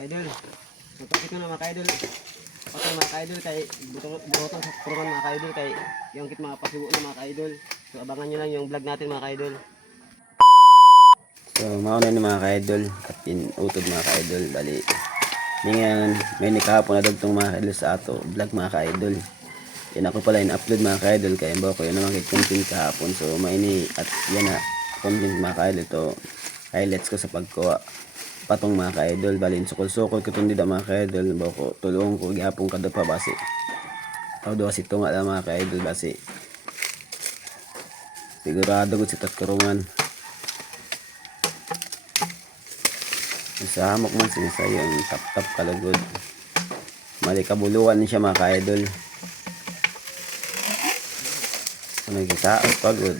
Kaidol. Magpapit na mga kaidol. Patay mga kaidol kay burotan sa kurungan mga kaidol kay yung kit mga pasibo na mga kaidol. So abangan nyo lang yung vlog natin mga kaidol. So mauna ni mga kaidol at utod mga kaidol. Bali di ngayon may nikahapon na dagtong mga kaidol sa ato vlog mga kaidol. Yan ako pala in-upload mga kaidol kaya ba ko yun naman content kahapon. So maini at yan na content mga kaidol to highlights ko sa pagkuha patong mga kaidol. Balin sukol-sukol ko itong dida mga kaidol. Ba ko tulong ko gihapon kada pa basi tao doon si tunga lang mga kaidol basi sigurado ko si tatkurungan sa hamok man sinasayo ang tap-tap kalagod mali kabuluan siya mga kaidol. Nagkisaos pagod.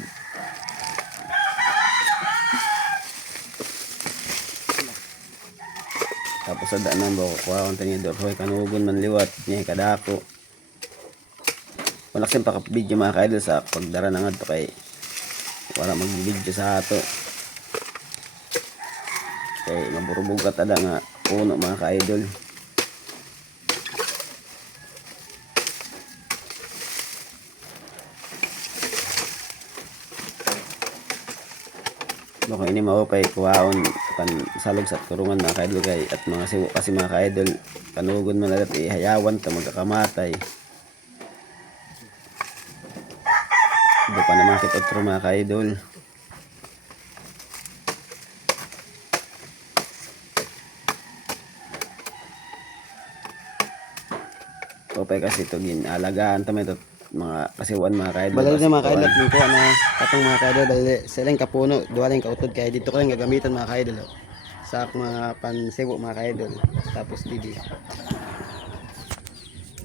Tapos sa daanan ba kuha akong tinidor hoy kanugon man liwat niya kadako. Wala kasing pakapidyo mga kaidol sa pagdara na nga to kay wala magbibidyo sa ato kay maburubog ka tada nga puno mga kaidol. Bako ini maupay kuwaon pan salog sa kurungan mga kaidol kay at mga siwo kasi mga kaidol kanugon man alat ihayawan ta magkakamatay. Hindi pa naman kit otro mga kaidol. Upay kasi ito ginalagaan ta may mga kasiwan mga kaidol. Balalo na mga kaidol yung kuha na katong mga kaidol dahil silang kapuno duwaling kautod kay dito ko lang gagamitan mga kaidol sa mga pansibo mga kaidol tapos didi.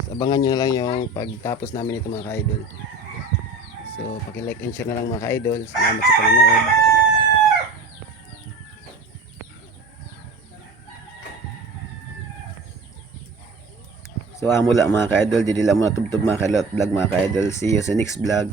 So, abangan nyo na lang yung pagtapos namin ito mga kaidol. So paki-like and share na lang mga kaidol. Salamat sa panonood. So amo lang mga kaidol, di nila mo natubtog mga kaidol at vlog mga kaidol. See you sa next vlog.